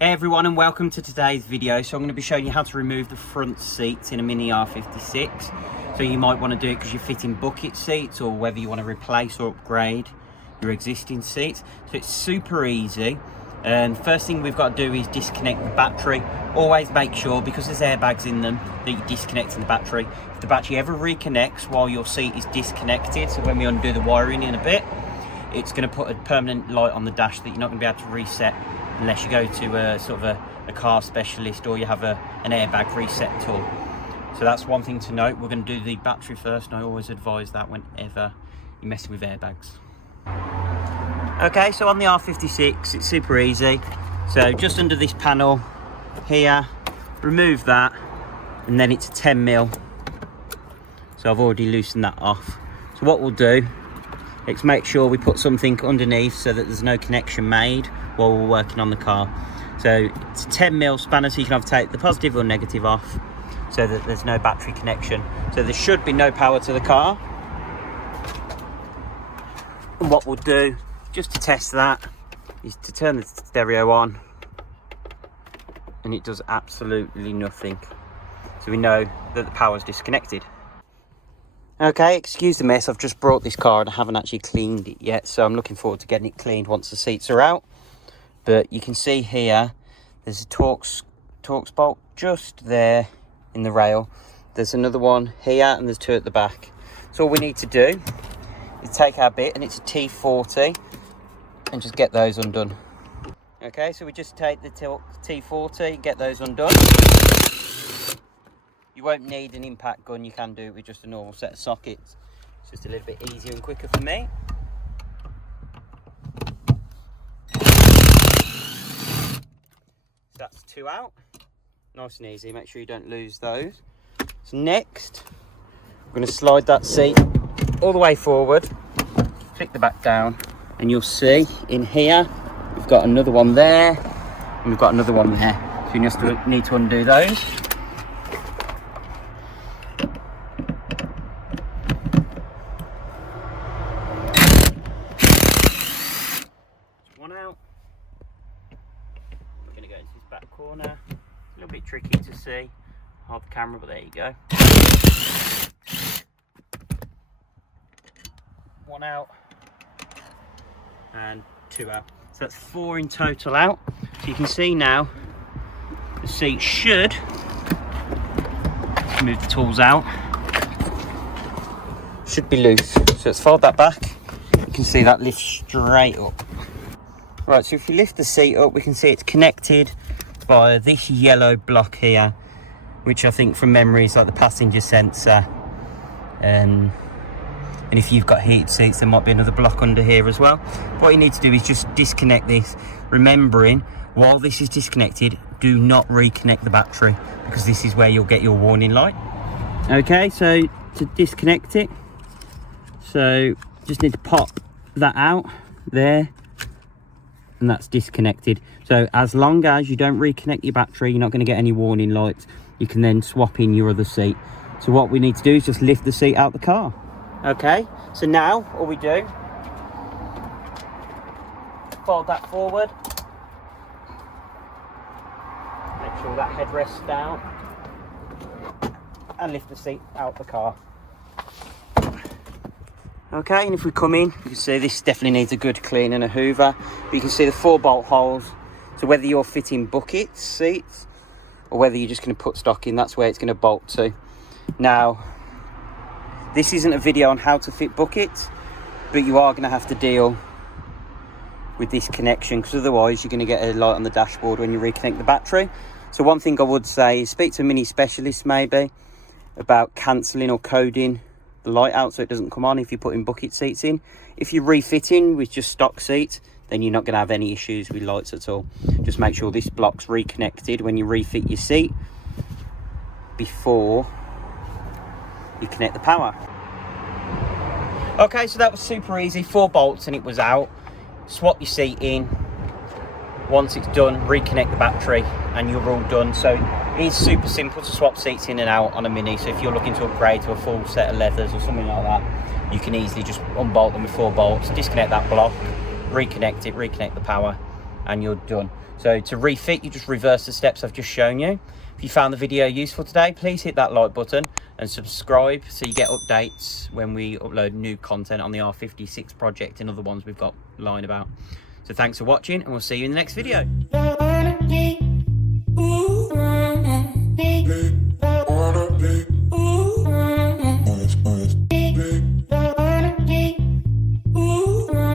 Hey everyone, and welcome to today's video. So I'm going to be showing you how to remove the front seats in a Mini R56. So you might want to do it because you're fitting bucket seats, or whether you want to replace or upgrade your existing seats. So it's super easy. And first thing we've got to do is disconnect the battery. Always make sure, because there's airbags in them, that you're disconnecting the battery. If the battery ever reconnects while your seat is disconnected, so when we undo the wiring in a bit, it's going to put a permanent light on the dash that you're not going to be able to reset unless you go to a car specialist, or you have an airbag reset tool. So that's one thing to note. We're going to do the battery first, and I always advise that whenever you're messing with airbags. Okay, so on the R56, it's super easy. So just under this panel here, remove that, and then it's a 10mm. So I've already loosened that off. So what we'll do, let's make sure we put something underneath so that there's no connection made while we're working on the car. So it's a 10mm spanner, so you can either take the positive or negative off so that there's no battery connection. So there should be no power to the car. And what we'll do, just to test that, is to turn the stereo on, and it does absolutely nothing. So we know that the power's disconnected. Okay, excuse the mess, I've just brought this car and I haven't actually cleaned it yet, so I'm looking forward to getting it cleaned once the seats are out. But you can see here, there's a Torx bolt just there in the rail. There's another one here, and there's two at the back. So all we need to do is take our bit, and it's a T40, and just get those undone. Okay, so we just take the T40, get those undone. You won't need an impact gun, you can do it with just a normal set of sockets. It's just a little bit easier and quicker for me. So that's two out. Nice and easy, make sure you don't lose those. So next, we're going to slide that seat all the way forward, flick the back down, and you'll see in here, we've got another one there, and we've got another one there. So you just need to undo those. One out. We're going to go into this back corner. A little bit tricky to see, hold the camera, but there you go. One out and two out. So that's four in total out. So you can see now the seat should, let's move the tools out, should be loose. So let's fold that back. You can see that lifts straight up. Right, so if you lift the seat up, we can see it's connected via this yellow block here, which I think from memory is like the passenger sensor. And if you've got heated seats, there might be another block under here as well. What you need to do is just disconnect this, remembering while this is disconnected, do not reconnect the battery, because this is where you'll get your warning light. Okay, so to disconnect it, so just need to pop that out there, and that's disconnected. So as long as you don't reconnect your battery, you're not going to get any warning lights. You can then swap in your other seat. So what we need to do is just lift the seat out the car. Okay, so now all we do, fold that forward, make sure that headrest's down, and lift the seat out the car. Okay, and if we come in, you can see this definitely needs a good clean and a hoover. But you can see the 4 bolt holes. So whether you're fitting buckets, seats, or whether you're just going to put stock in, that's where it's going to bolt to. Now, this isn't a video on how to fit buckets, but you are going to have to deal with this connection, because otherwise you're going to get a light on the dashboard when you reconnect the battery. So one thing I would say is speak to a mini specialist maybe about cancelling or coding the light out so it doesn't come on if you're putting bucket seats in. If you're refitting with just stock seats, then you're not going to have any issues with lights at all. Just make sure this block's reconnected when you refit your seat before you connect the power. Okay, so that was super easy. 4 bolts and it was out. Swap your seat in. Once it's done, reconnect the battery and you're all done. So it is super simple to swap seats in and out on a Mini. So if you're looking to upgrade to a full set of leathers or something like that, you can easily just unbolt them with 4 bolts, disconnect that block, reconnect it, reconnect the power, and you're done. So to refit, you just reverse the steps I've just shown you. If you found the video useful today, please hit that like button and subscribe so you get updates when we upload new content on the R56 project and other ones we've got lying about. So thanks for watching, and we'll see you in the next video.